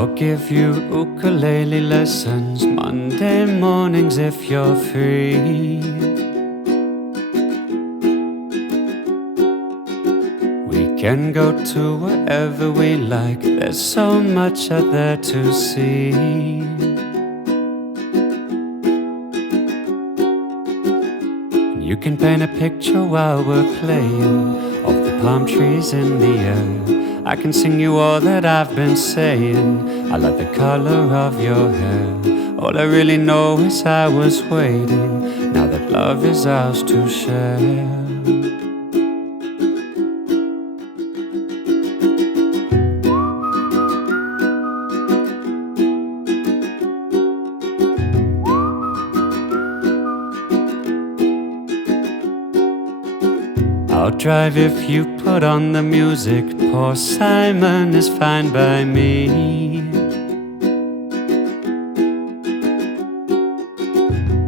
I'll give you ukulele lessons Monday mornings if you're free. We can go to wherever we like, there's so much out there to see. And you can paint a picture while we're playing of the palm trees in the air. I can sing you all that I've been saying. I like the color of your hair. All I really know is I was waiting. Now that love is ours to share. I'll drive if you put on the music. Poor Simon is fine by me.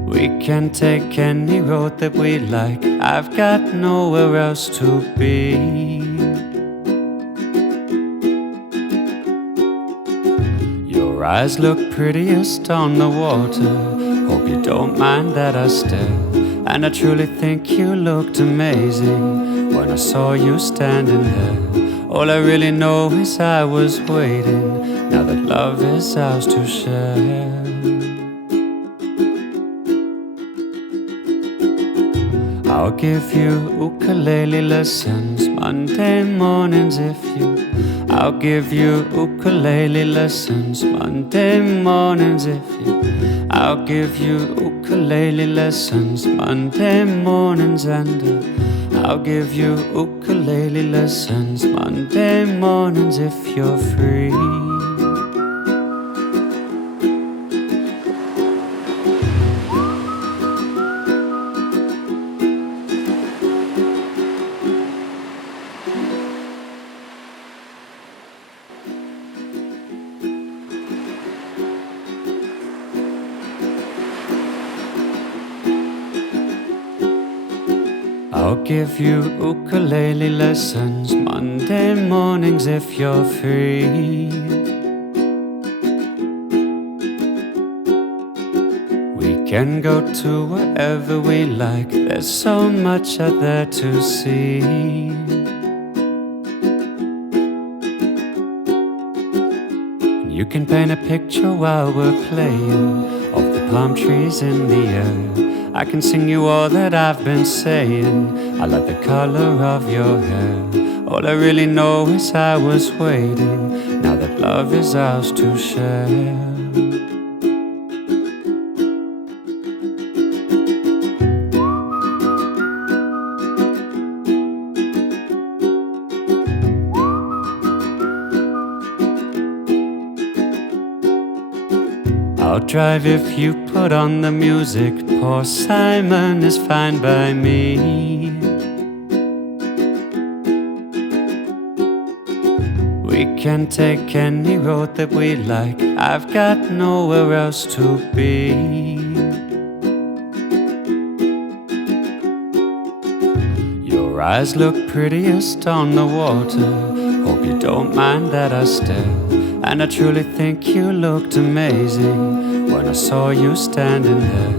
We can take any road that we like. I've got nowhere else to be. Your eyes look prettiest on the water. Hope you don't mind that I stare. And I truly think you looked amazing when I saw you standing there. All I really know is I was waiting. Now that love is ours to share. I'll give you ukulele lessons Monday mornings if you. I'll give you ukulele lessons Monday mornings if you. I'll give you ukulele lessons Monday mornings and I'll give you ukulele lessons Monday mornings if you're free. I'll give you ukulele lessons Monday mornings if you're free. We can go to wherever we like, there's so much out there to see. And you can paint a picture while we're playing of the palm trees in the air. I can sing you all that I've been saying. I like the color of your hair. All I really know is I was waiting. Now that love is ours to share. I'll drive if you put on the music. Poor Simon is fine by me. We can take any road that we like. I've got nowhere else to be. Your eyes look prettiest on the water. Hope you don't mind that I stare. And I truly think you looked amazing when I saw you standing there.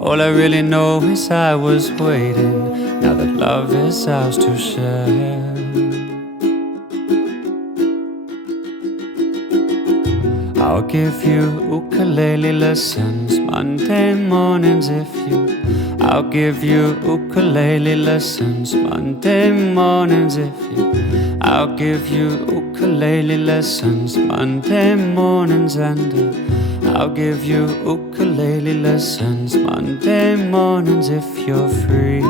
All I really know is I was waiting. Now that love is ours to share. I'll give you ukulele lessons Monday mornings if you. I'll give you ukulele lessons Monday mornings if you. I'll give you ukulele lessons Monday mornings and I'll give you ukulele lessons Monday mornings if you're free.